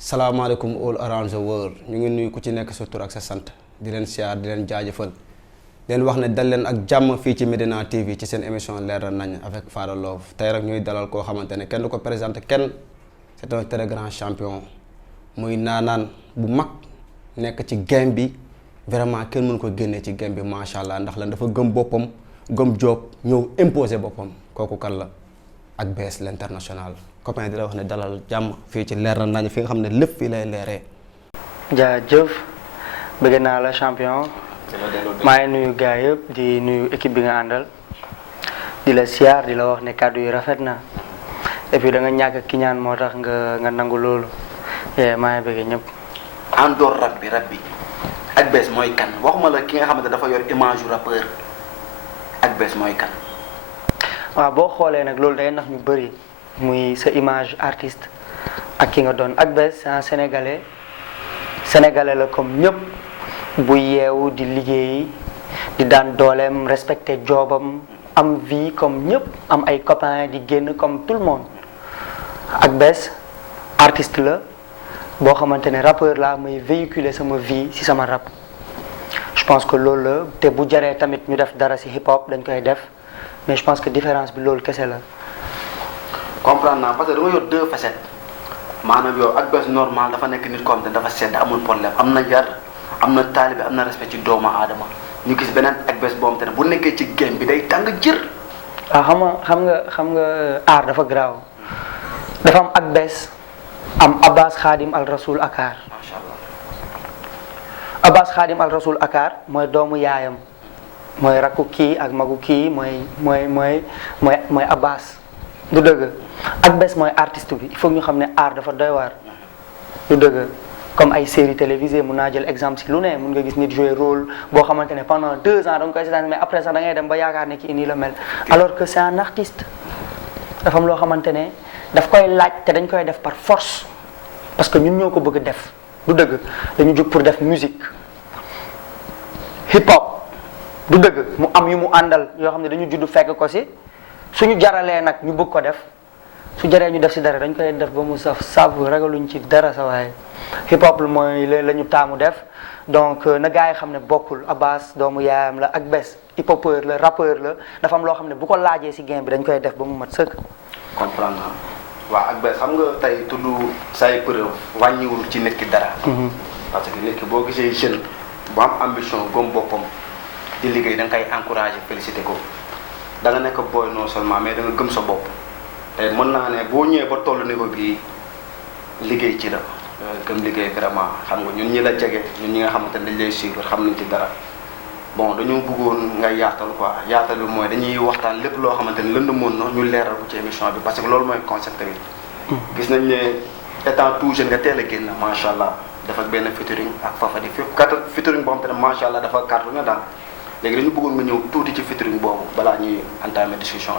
salaamaaleykum all around the world ñu ngi nuyu ku ci nekk sa tur ak sa sant di leen siyaar di leen jaajëfal leen wax ne dal leen ak jàmm fii ci Medina TV ci seen émission leer nañ avec Fada Love tey rek ñuy dalal koo xamante ne kenn du ko présenté kenn c'est un très grand champion muy naanaan bu mag nekk ci game bi vraiment kenn mënu ko génnee ci game bi macha allah ndax lan dafa gëm boppam gëm job ñëw imposer boppam kooku kan la ak bees l'international copain di la wax ne dalal jàmm fii ci leer nañ fi nga xam ne lépp fii lay leeree. jaajëf bëgg naa la champion maa ngi nuyu gars yëpp di nuyu équipe bi nga àndal di la siyaar di la wax ne kàddu yi rafet na et puis da nga ñàkk ki ñaan moo tax nga nangu loolu maa ngi bëgg ñëpp. en dehors rap bi ak bees mooy kan waxuma la ki nga xamante dafa yor image yu rappeur ak bees mooy kan. waaw boo xoolee nag loolu day nax ñu bëri muy sa image artiste ak ki nga doon ak bees c'est un sénégalais la comme ñëpp bu yeewu di liggéey di daan dooleem respecté joobam am vie comme ñëpp am ay copains di génn comme tout le monde ak bees artiste la boo xamante ne rappeur la muy véhiculer sama vie ci sama rap je pense que loolu la te bu jaree tamit ñu def dara ci hip hop dañ koy def mais je pense que différence bi loolu kese la. comprendre naa parce que dama yor deux facettes maanaam yow ak bees normal dafa nekk nit ko xam te dafa sedd amul problème am na yar am na taalibe am na respect ci doomu aadama ñu gis beneen ak bees boo xam te ne bu nekkee ci game bi day tàng jër. waaw xam nga aar dafa garaaw dafa am ak bees am Abbas Khadim al Rasoul Akar. macha allah Abbas Khadim al Rasoul Akar mooy doomu yaayam mooy rakku kii ak magu kii mooy Abbas du dëgg ak bees mooy artiste bi il faut ñu xam ne art dafa doy waar du dëgg comme ay série télévisée mun naa jël exemple si lu ne mun nga gis nit jouer rôle boo xamante ne pendant 2 ans da nga koy seetaan mais après sax da ngay dem ba yaakaar ne kii nii la mel alors que c'est un artiste dafa am loo xamante ne daf koy laaj te dañ koy def par force parce que ñun ñoo ko bëgg def du dëgg dañu jóg pour def musique hip hop du dëgg mu am yu mu àndal yoo xam ne dañu judd fekk ko si suñu jaralee nag ñu bëgg ko def su jaree ñu def si dara dañ koy def ba mu saf ragaluñ ci dara sa waaye hip hop mooy la ñu taamu def donc na gars yi xam ne bokkul Abbas doomu yaayam la ak bees hip hopeur la rappeur la dafa am loo xam ne bu ko laajee si game bi dañ koy def ba mu mat sëkk. comprendre naa waaw ak bees xam nga tey tudd say preuve wàññiwul ci nit ki dara. parce que nit ki boo gisee jeune bu am ambition gom boppam di liggéey da nga koy encouragé félicité ko. da nga nekk booy non seulement mais da nga gëm sa bopp te mën naa ne boo ñëwee ba toll niveau bii liggéey ci la gëm liggéey vraiment xam nga ñun ñi la jege ñun ñi nga xamante ne dañ lay suivre xam nañ ci dara bon dañoo bëggoon nga yaatal quoi yaatal bi mooy dañuy waxtaan lépp loo xamante ne lëndëmoon na ñu leeral ko ci émission bi parce que loolu mooy concept bi. gis nañ ne étant tout jeune nga teel a génn macha allah dafa benn featuring ak Fafadi featuring boo xamante ne macha allah dafa cartonné daal. léegi dañu bëggoon nga ñëw tuuti ci featuring boobu balaa ñuy entamer discussion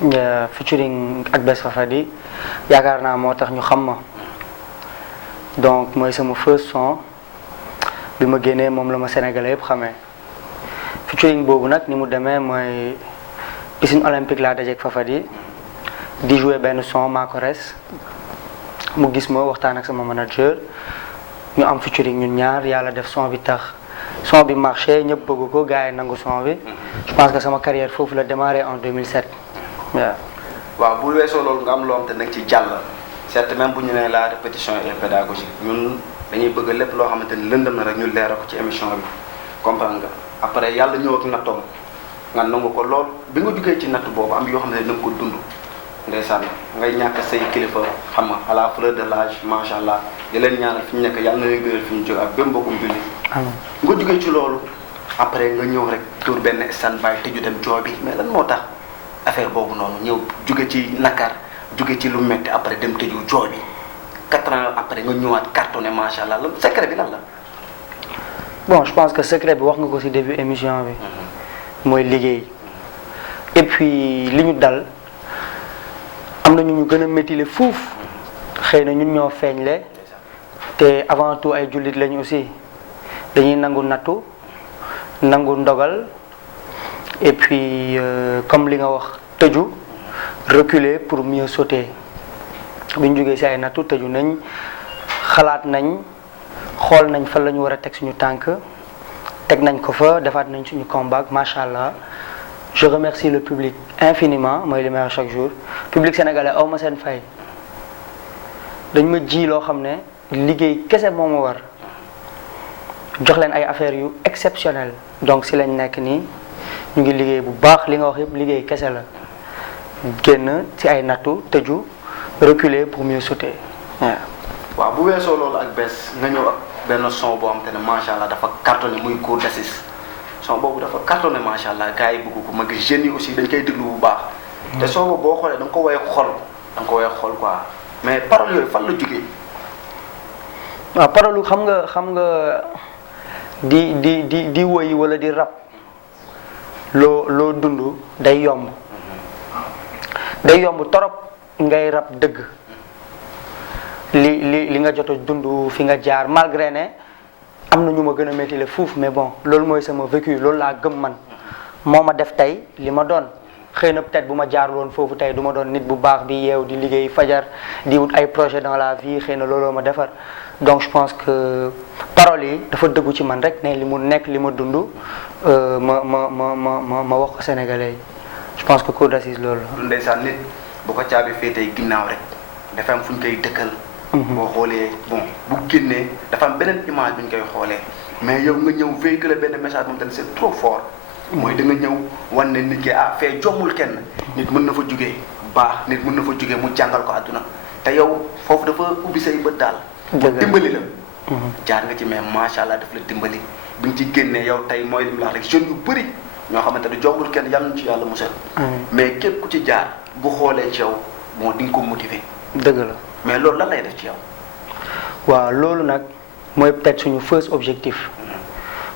bi. featuring ak Bes Fafadi yaakaar naa moo tax ñu xam ma donc mooy sama first son bi ma génnee moom la ma sénégalais yëpp xamee featuring boobu nag ni mu demee mooy piscine olympique laa dajeek Fafadi di jouer benn son maa ko res mu gis ma waxtaan ak sama manager ñu am featuring ñun ñaar yàlla def son bi tax. son bi marché ñëpp bëgg ko gars yi nangu son bi je pense que sama carrière foofu la démarré en 2007 waaw bu weesoo loolu nga am loo xam te nag ci jàll certes même bu ñu nee la répétition est pédagogique ñun dañuy bëgg lépp loo xamante ni lëndëm na rek ñu leeral ko ci émission bi comprendre nga après yàlla ñëw ak nattoom nga nangu ko lool bi nga duggee ci natt boobu am yoo xam ne da nga ko dund ndeysaan ngay ñàkk say kilifa xam nga à la fleur de l'âge macha allah di leen ñaanal fi ñu nekk yàlla na leen gënal fi ñu jóg ak bépp mbokkum julli nga jógee ci loolu après nga ñëw rek tour benn stand by tëju dem joo bi mais lan moo tax affaire boobu noonu ñëw jóge ci nakar jóge ci lu metti après dem tëju joo bi 4 ans après nga ñëwaat cartonné macha allah lan secret bi lan la. bon je pense que secret bi wax nga ko ci début émission bi. mooy liggéey et puis li ñu dal am na ñu gën a méttile fuuf xëy na ñun ñoo feeñle te avant tout ay jullit lañu aussi. dañuy nangu nattu nangu ndogal et puis comme li nga wax tëju reculer pour mieux sauter bi ñu jógee ci ay nattu tëju nañ xalaat nañ xool nañ fan la ñu war a teg suñu tànk teg nañ ko fa defaat nañ suñu combat macha allah. Je remercie le public infiniment mooy li may wax chaque jour public sénégalais aw ma seen fay dañ ma ji loo xam ne liggéey kese moo ma war jox leen ay affaires yu exceptionnelles donc si lañ nekk nii ñu ngi liggéey bu baax li nga wax yëpp liggéey kese la génn ci ay nattu tëju reculer pour mieux sauter waaw bu weesoo loolu ak bees nga ñëw ak benn son boo xam te ne macha allah dafa cartonné muy cour d'assises son boobu dafa cartonné macha allah gars yi bëgg ko ma gis jeunes yi aussi dañ koy déglu bu baax. te son boobu boo xoolee da nga ko woyee xol da nga ko woyee xol quoi mais paroles yooyu fan la jógee. waaw parole xam nga di woy wala di rap loo dund day yomb torop ngay rap dëgg li nga jot a dund fi nga jaar malgré ne. am na ñu ma gën a métti le fuuf mais bon loolu mooy sama vécu loolu laa gëm man moo ma def tey li ma doon xëy na peut-être bu ma jaarul woon foofu tey du ma doon nit bu baax bi yeew di liggéey fajar di wut ay projet dans la vie xëy na looloo ma defar donc je pense que paroles yi dafa dëggu ci man rek ne li mu nekk li ma dund ma wax ko sénégalais yi je pense que cour d'assises loolu la. ndeysaan nit bu ko caabi féetee ginnaaw rek dafa am fu ñu koy dëkkal. boo xoolee bon bu génnee dafa am beneen image bu ñu koy xoolee mais yow nga ñëw véhiculer benn message moom tamit c'est trop fort mooy da nga ñëw wan ne nit ki fee jommul kenn nit mën na fa jugee baax nit mën na fa jugee mu jàngal ko àdduna te yow foofu dafa ubbi say bët daal. dimbali la. jaar nga ci mais macha allah daf la dimbali bi nga ci génnee yow tey mooy li mu la wax rek jeunes yu bëri ñoo xamante ne jommul kenn yàlla na ci yàlla musal. mais képp ku ci jaar bu xoolee ci yow bon di nga ko motiver. dëgg la. mais loolu lan lay def ci yow. waaw loolu nag mooy peut-être suñu first objectif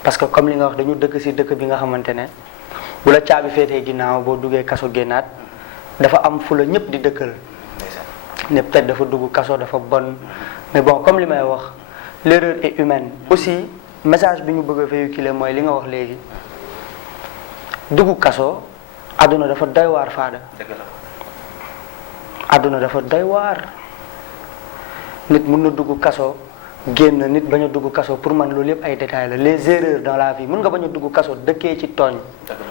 parce que comme li nga wax dañu dëkk ci dëkk bi nga xamante ne bu la caabi féetee ginnaaw boo duggee kaso génnaat dafa am fu la ñëpp di dëkkal ne peut-être dafa dugg kaso dafa bon mais bon comme li may wax l'erreur est humaine aussi message bi ñu bëgg a véhiculer mooy li nga wax léegi dugg kaso àdduna dafa doy waar faada àdduna dafa doy waar nit mun na dugg kaso génn nit bañ a dugg kaso pour man loolu yëpp ay détails la les erreurs dans la vie mun nga bañ a dugg kaso dëkkee ci tooñ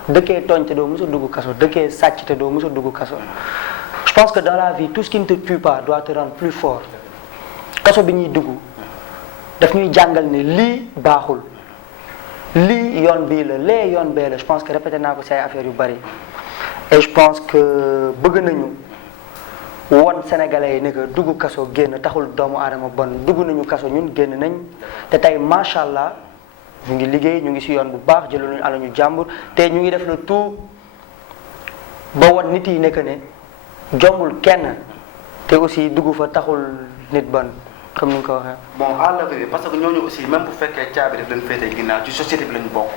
dëkkee tooñ te doo mës a dugg kaso dëkkee sàcc te doo mës a dugg kaso je pense que dans la vie tout ce qui ne te tue pas doit te rendre plus fort kaso bi ñuy dugg daf ñuy jàngal ne lii baaxul lii yoon bii la lee yoon bee la je pense que répété naa ko ci ay affaires yu bari et je pense que bëgg nañu won sénégalais yi ne que dugg kaso génn taxul doomu aadama bon dugg nañu kaso ñun génn nañ te tey macha allah ñu ngi liggéey ñu ngi ci yoon bu baax jëluñu ala ñu jàmbur te ñu ngi def le tout ba won nit yi nekk ne jombul kenn te aussi dugg fa taxul nit bon comme ni nga ko waxee. bon à l'avenir parce que ñooñu aussi même bu fekkee caabi daf leen féetee ginnaaw ci société bi lañu bokk.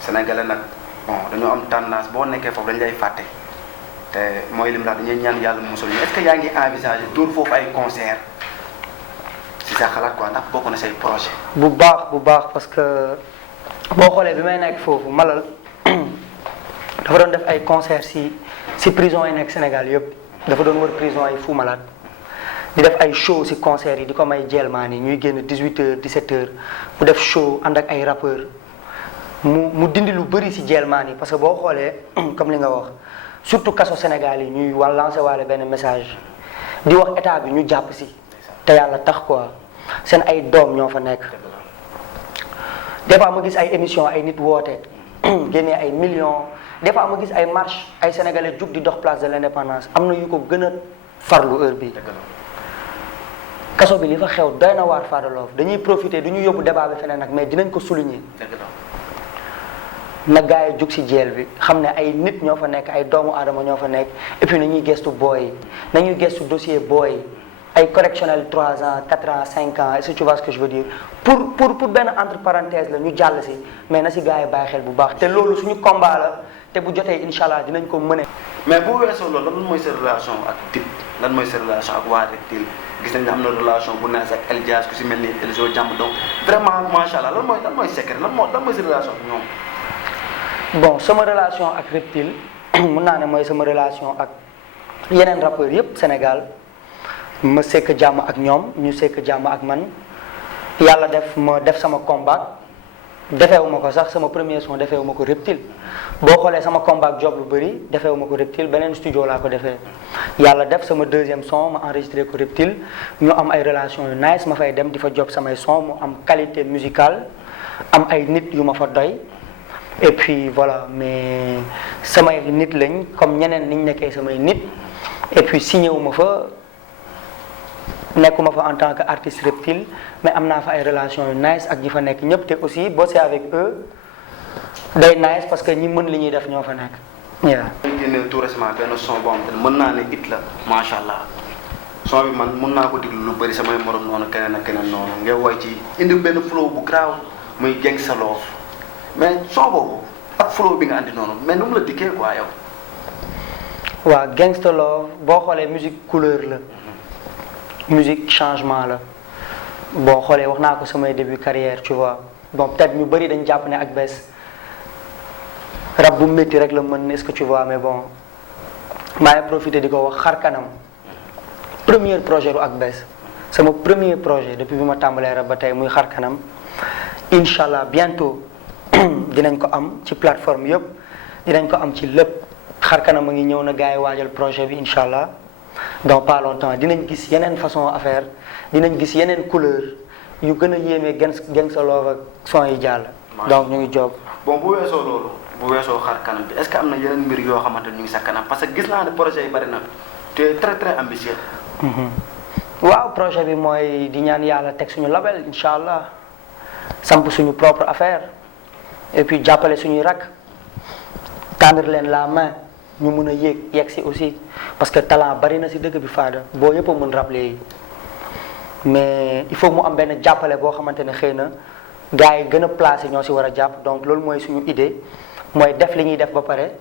sénégalais nag bon dañoo am tendance boo nekkee foofu dañu lay fàtte. te mooy lim la dañuy ñaan yàlla musal ñu est-ce que yaa ngi envisager dóor foofu ay concert si sa xalaat quoi ndax bokk na say projet. bu baax parce que boo xoolee bi may nekk foofu Malal dafa doon def ay concert si prison yi nekk Sénégal yëpp dafa doon wër prison ay Fou Malade di def ay show si concert yi di ko may jelmaan yi ñuy génn 18h 17h mu def show ànd ak ay rappeurs mu dindi lu bëri si jelmaan yi parce que boo xoolee comme li nga wax. surtout kaso Sénégal yi ñuy lancé waale benn message di wax état bi ñu jàpp si te yàlla tax quoi seen ay doom ñoo fa nekk des fois ma gis ay émission ay nit woote génnee ay millions des fois ma gis ay marche ay sénégalais jug di dox place de l'indépendance am na yu ko gën a farlu heure bi kaso bi li fa xew doy na waar Fada Love dañuy profiter du ñu yóbbu débat bi feneen nag mais dinañ ko souligner na gars yi jug si jeel bi xam ne ay nit ñoo fa nekk ay doomu aadama ñoo fa nekk et puis nañuy gestu booy nañuy gestu dossier booy ay correctionnel 3 ans 4 ans 5 ans est-ce que tu vois ce que je veux dire pour benn entre parenthèse la ñu jàll si mais na si gars yi bàyyi xel bu baax te loolu suñu combat la te bu jotee incha allah dinañ ko mëne. mais bu weesoo loolu lan mooy sa relation ak Dip lan mooy sa relation ak waa Reptile gis nañ ne am na relation bu neex ak El Diaz ku si mel ni Elzo Jàmm donc vraiment macha allah lan mooy secret lan mooy sa relation ak ñoom. bon sama relation ak Reptile mun naa ne mooy sama relation ak yeneen rappeurs yëpp Sénégal ma sekk jàmm ak ñoom ñu sekk jàmm ak man yàlla def ma def sama combat defeewu ma ko sax sama premier son defeewu ma ko Reptile boo xoolee sama combat job lu bëri defeewu ma ko Reptile beneen studio laa ko defee yàlla def sama deuxième son ma enregistré ko Reptile ñu am ay relation yu nice ma fay dem di fa job samay son mu am qualité musicale am ay nit yu ma fa doy et puis voilà mais samay nit lañ comme ñeneen niñ nekkee samay nit et puis signé wu ma fa nekkuma fa en tant que artiste Reptile mais am naa fa ay relation yu nice ak ñi fa nekk ñëpp te aussi bosser avec eux day nice parce que ñi mën li ñuy def ñoo fa nekk. waaw. ñu génne tout récemment benn son boo xamante ne mën naa ne it la macha allah son bi man mën naa ko déglu lu bëri samay morom noonu keneen ak keneen noonu ngay woy ci indi benn flow bu graaw muy Gangsta Love mais son boobu ak flow bi nga andi noonu mais nu mu la dikkee quoi yow. waaw Gangsta Love boo xoolee musique couleur la. musique changement la boo xoolee wax naa ko samay début carrière tu vois bon peut-être ñu bëri dañ jàpp ne Akbess rap bu métti rek la mën est-ce que tu vois mais bon maa ngi profité di ko wax xar kanam premier projet du Akbess sama premier projet depuis bi ma tàmbalee rap ba tey muy xar kanam incha allah bientôt dinañ ko am ci plateforme yëpp dinañ ko am ci lépp xar kanam a ngi ñëw na gars yi waajal projet bi incha allah. dans pas longtemps dinañ gis yeneen façon affaire dinañ gis yeneen couleur yu gën a yéeme Gangsta Love ak son yi jàll. donc ñu ngi job. bon bu weesoo loolu bu weesoo xar kanam bi est-ce que am na yeneen mbir yoo xamante ni ñu ngi sa kanam parce que gis naa ne projet yi bari na tu es très très ambitieux. waaw projet bi mooy di ñaan yàlla teg suñu label incha allah samp suñu propre affaire et puis jàppale suñuy rak tendre leen la main. ñu mun a yegg si aussi parce que talent bari na si dëkk bi Fada boo yëpp a mën rap léegi mais il faut mu am benn jàppale boo xamante ne xëy na gars yi gën a placé ñoo si war a jàpp donc loolu mooy suñu idée mooy def li ñuy def ba pare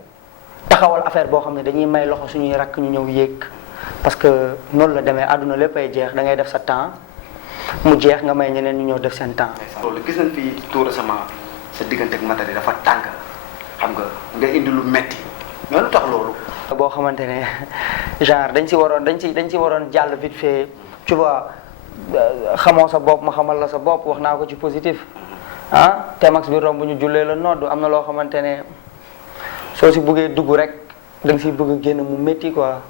taxawal affaire boo xam ne dañuy may loxo suñuy rakk ñu ñëw yéeg parce que noonu la demee àdduna lépp ay jeex da ngay def sa temps mu jeex nga may ñeneen ñu ñëw def seen temps. loolu gis nañ fii tout récemment sa diggante ak Matadi dafa tàng xam nga indi lu metti mais lu tax loolu. boo xamante ne genre dañ si waroon jàll vite fait tu vois xamoo sa bopp ma xamal la sa bopp wax naa ko ci positif ah Tmax bi romb ñu jullee la noddu am na loo xamante ne soo si buggee dugg rek da nga siy bëgg a génn mu métti quoi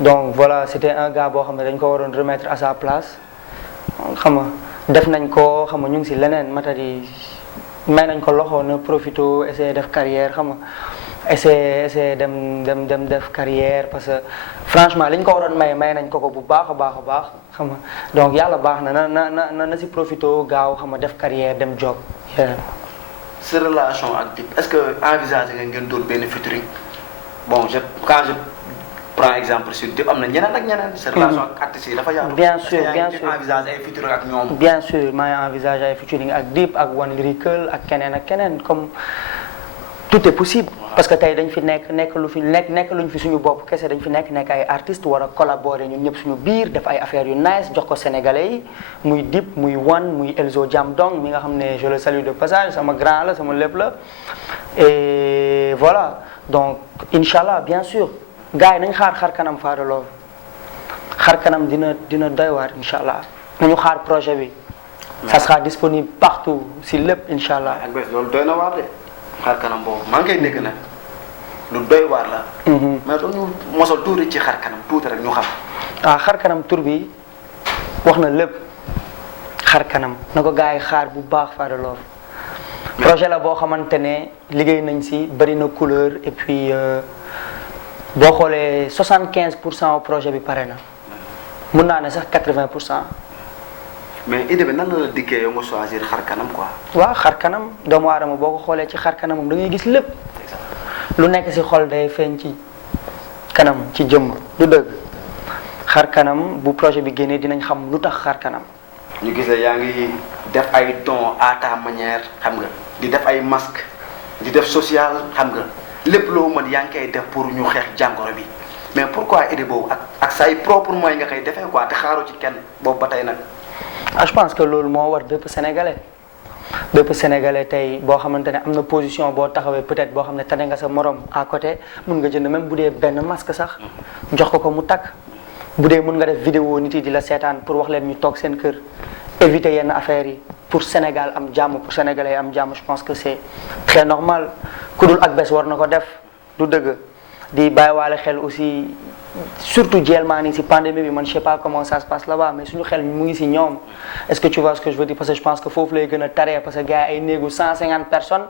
donc voilà c'était un gars boo xam ne dañ ko waroon remettre à sa place xam nga def nañ ko xam nga ñu ngi si leneen Matadi may nañ ko loxo na profito essayer def carrière xam nga essayer dem def carrière parce que franchement li ñu ko waroon may nañ ko bu baax a baax xam nga donc yàlla baax na si profito gaaw xam nga def carrière dem job. sa relation ak Dip est-ce que envisagé nga ngeen doon benn featuring bon quand je prends exemple sur Dip am na ñeneen ak ñeneen. sa relation ak artistes yi dafa yaatu. bien sûr envisagé ay featuring ak ñoom. bien sûr maa ngi envisagé ay featuring ak Dip ak One Lyrical ak keneen comme. tout est possible parce que tey dañ fi nekk luñ fi suñu bopp kese dañ fi nekk ay artistes war a collaborer ñun ñëpp suñu biir def ay affaires yu nice jox ko sénégalais yi muy Dip muy One muy Elzo Jamdong mi nga xam ne je le salue de passage sama grand la sama lépp la et voilà donc inchallah bien sûr gars yi nañ xaar kanam Fada Love xar kanam dina doy waar inchallah nañu xaar projet bi ça sera disponible partout si lépp inchallah. ak bés loolu doy na waar de. xar kanam boobu maa ngi koy dégg nag lu doy waar la. mais doo ñu mosal tuuti ci xar kanam tuuti rek ñu xam. xar kanam tur bi wax na lépp xar kanam na ko gars yi xaar bu baax Fada Love projet la boo xamante ne liggéey nañ si bëri na couleur et puis boo xoolee 75% projet bi pare na mun naa ne sax 80%. mais idée bi nan la dikkee yow nga choisir xar kanam quoi. waaw xar kanam doomu aadama boo ko xoolee ci xar kanamam da ngay gis lépp lu nekk si xol day feeñ ci kanam ci jëmm du dëgg xar kanam bu projet bi génnee dinañ xam lu tax xar kanam. ñu gis la yaa ngi def ay dons à ta manière xam nga di def ay masque di def social xam nga lépp loo mën yaa ngi koy def pour ñu xeex jàngoro bi mais pourquoi idée boobu ak say propre moyens nga koy defee quoi te xaaru ci kenn boobu ba tey nag. je pense que loolu moo war bépp sénégalais tey boo xamante ne am na position boo taxawee peut-être boo xam ne tane nga sa morom à côté mun nga jënd même bu dee benn masque sax jox ko mu takk bu dee mën nga def vidéo nit yi di la seetaan pour wax leen ñu toog seen kër éviter yenn affaires yi pour Sénégal am jàmm pour sénégalais am jàmm je pense que c'est très normal ku dul Akbess war na ko def du dëgg di bàyyiwaale xel aussi surtout jéelmaa ni si pandémie bi man je sais pas comment ça se passe là-bas mais suñu xel mu ngi si ñoom est-ce que tu vois ce que je veux dire parce que je pense que foofu lay gën a taree parce que gars yi ay néegu 150 personnes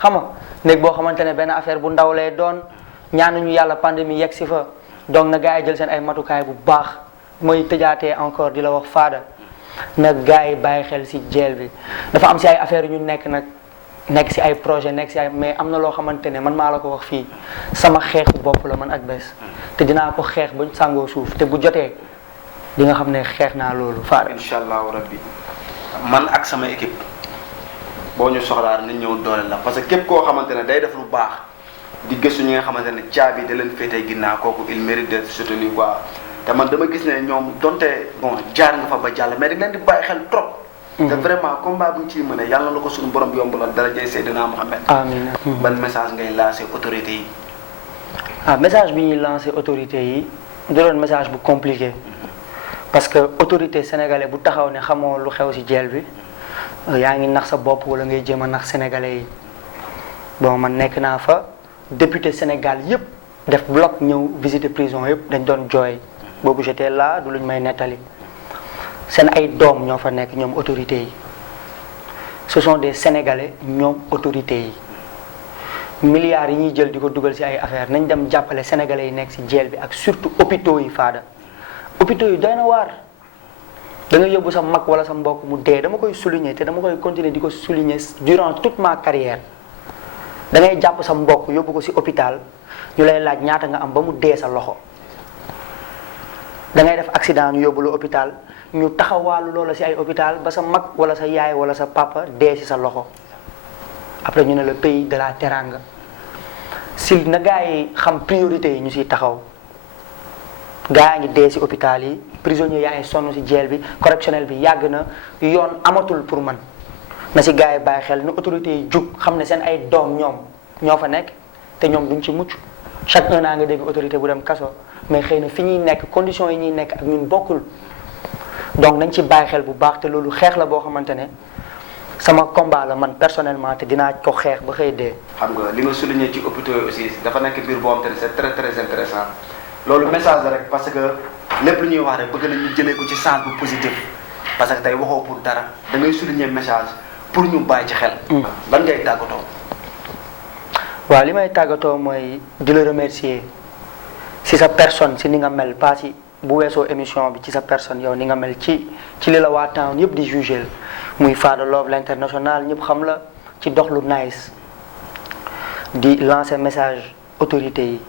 xam nga néeg boo xamante ne benn affaire bu ndaw lay doon ñaanuñu yàlla pandémie yegg si fa donc na gars yi jël seen ay matukaay bu baax mooy tëjaatee encore di la wax faada na gars yi bàyyi xel si jeel bi dafa am si ay affaires yu ñu nekk si ay projet nekk si ay mais am na loo xamante ne man maa la ko wax fii sama xeexu bopp la man Akbess te dinaa ko xeex ba sàngoo suuf te bu jotee di nga xam ne xeex naa loolu faada incha allahu rabbi man ak sama équipe boo ñu soxlaa nañ ñëw doole la parce que képp koo xamante ne day def lu baax di gëstu ñi nga xamante ne caabi da leen féetee ginnaaw kooku il mérite d'être soutenu quoi te man dama gis ne ñoom donte bon jaar nga fa ba jàll mais dañ leen di bàyyi xel trop. te vraiment combat bu ñu ciy mën a yàlla na ko suñu borom yombalal daraja Seydina Mohamed. amiin. ban message ngay lancer autorités yi. message bi ñuy lancer autorités yi du doon message bu compliqué parce que autorité sénégalais bu taxaw ne xamoo lu xew ci jeel bi yaa ngi nax sa bopp wala ngay jéem a nax sénégalais yi bon man nekk naa fa député Sénégal yépp def bloc ñëw visiter prison yépp dañ doon jooy boobu j'étais là du luñ may nettali seen ay doom ñoo fa nekk ñoom autorités yi ce sont des sénégalais ñoom autorités yi milliards yi ñuy jël di ko dugal ci ay affaires nañ dem jàppale sénégalais yi nekk ci jeel bi ak surtout hôpitaux yi faada hôpitaux yi doy na waar da nga yóbbu sa mag wala sa mbokk mu dee dama koy souligner te dama koy continuer di ko souligner durant toute ma carrière da ngay jàpp sa mbokk yóbbu ko ci hôpital ñu lay laaj ñaata nga am ba mu dee sa loxo da ngay def accident ñu yóbbu la hôpital ñu taxawaalu loola ci ay hôpital ba sa mag wala sa yaay wala sa papa dee ci sa loxo après ñu ne le pays de la teranga si na gars yi xam priorité yi ñu ciy taxaw gars yi ngi dee ci hôpital yi prisonniers yaa ngi sonn ci jeel bi correctionnel bi yàgg na yoon amatul pour man na ci gars yi bàyyi xel ni autorités yi jug xam ne seen ay doom ñoom ñoo fa nekk te ñoom duñ ci mucc chaque un an nga dégg autorité bu dem kaso mais xëy na fi ñuy nekk conditions yi ñuy nekk ak ñun bokkul donc nañ ci bàyyi xel bu baax te loolu xeex la boo xamante ne sama combat la man personnellement te dinaa ko xeex ba xëy dee. xam nga li nga souligné ci hôpitaux yi aussi dafa nekk mbir boo xamante ne c'est très très intéressant loolu message la rek parce que lépp lu ñuy wax rek bëgg nañu jëlee ko ci sens bu positif parce que tey waxoo pour dara da ngay souligner message pour ñu bàyyi ci xel. ban ngay tàggatoo. waaw li may tàggatoo mooy di la remercier si sa personne si ni nga mel pas si bu weesoo émission bi ci sa personne yow ni nga mel ci li la waa town yëpp di jugé muy Fada Love l'international ñëpp xam la ci dox lu nice di lancer message autorités yi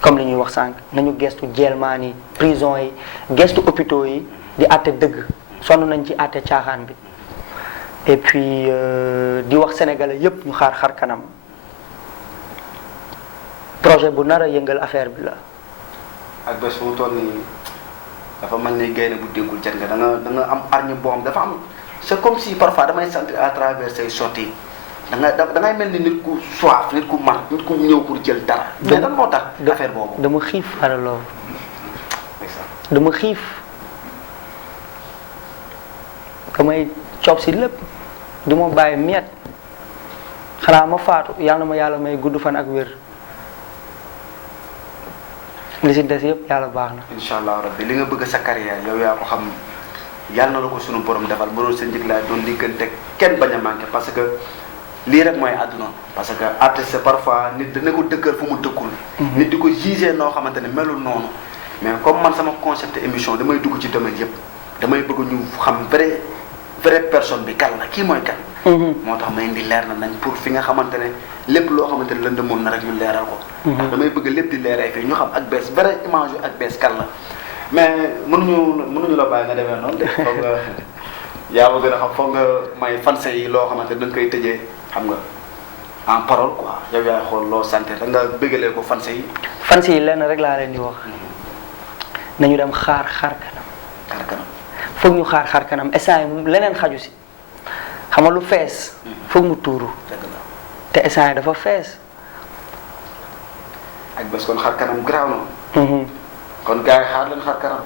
comme li ñuy wax sànq nañu gestu jeelmaan yi prison yi gestu hôpitaux yi di àtte dëgg sonn nañ ci àtte caaxaan bi et puis di wax sénégalais yëpp ñu xaar kanam projet bu nar a yëngal affaire bi la. Akbess fu mu toll nii dafa mel ni gaynde bu déggul jet nga da nga am arñe boo xam dafa am c'est comme si parfois damay sentir à travers say sorties da ngay mel ni nit ku soif nit ku mar nit ku ñëw pour jël dara. mais lan moo tax affaire boobu. dama xiif Fada Love dama xiif damay coob si lépp du ma bàyyi miet xanaa ma faatu yàlla na ma yàlla may gudd fan ak wér. li si des yëpp yàlla baax na. incha allah rabbi li nga bëgg sa carrière yow yaa ko xam yàlla na la ko sunu borom defal ba doon sa njëg laay doon diggante kenn bañ a manqué parce que lii rek mooy àdduna. parce que artiste parfois nit dana ko dëkkal fu mu dëkkul. nit di ko jugé noo xamante ne melul noonu. mais comme man sama concept émission damay dugg ci domaine yëpp damay bëgg ñu xam vraie personne bi kan la kii mooy kan. moo tax ma indi leer na nañ pour fi nga xamante ne lépp loo xamante ne lëndëmoon na rek ñu leeral ko. ndax damay bëgg lépp di leeral fii ñu xam Akbess vrai image yu Akbess kan la mais mënuñu la bàyyi nga demee noonu de foog nga yaa ma gën a xam foog nga may fanse yi loo xamante ne da nga koy tëjee xam nga en parole quoi yow yaay xool loo santé da nga bëggalee ko fanse yi. fanse yi lenn rek laa leen di wax nañu dem xaar kanam. xaar kanam. foog ñu xaar kanam instant yi leneen xaju si xam nga lu fees. foog mu tuuru. te instant yi dafa fees. Akbess kon xaar kanam garaaw na. kon gars yi xaar leen xar kanam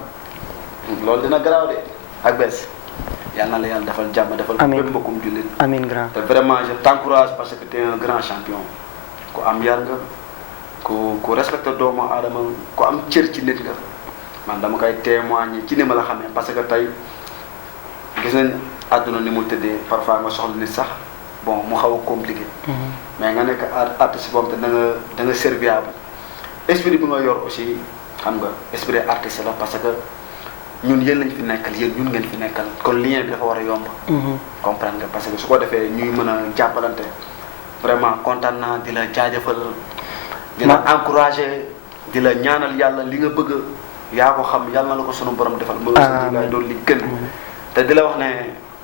loolu dina garaaw de ak bés yal na la yàlla defal jàmm defal ko bépp mbokkum jullit amiin grand te vraiment je t'encourage parce que tu es un grand champion ku am yar nga ku respecté doomu aadama ku am cër ci nit nga man dama koy témoigner ci ni ma la xamee parce que tey gis nañ àdduna ni mu tëddee parfois nga soxla nit sax bon mu xaw a compliqué mais nga nekk artiste boobu te da nga serviable esprit bi nga yor aussi xam nga esprit artiste la parce que ñun yéen lañ fi nekkal yéen ñun ngeen fi nekkal kon lien bi dafa war a yomb comprendre nga parce que su ko defee ñuy mën a jàppalante vraiment kontaan naa di la jaajëfal di la encouragé di la ñaanal yàlla li nga bëgg yaa ko xam yàlla na la ko sunu borom defal ma aussi di doon li gën te di la wax ne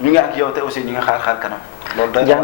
ñu ngi ak yow te aussi ñu ngi xaar kanam loolu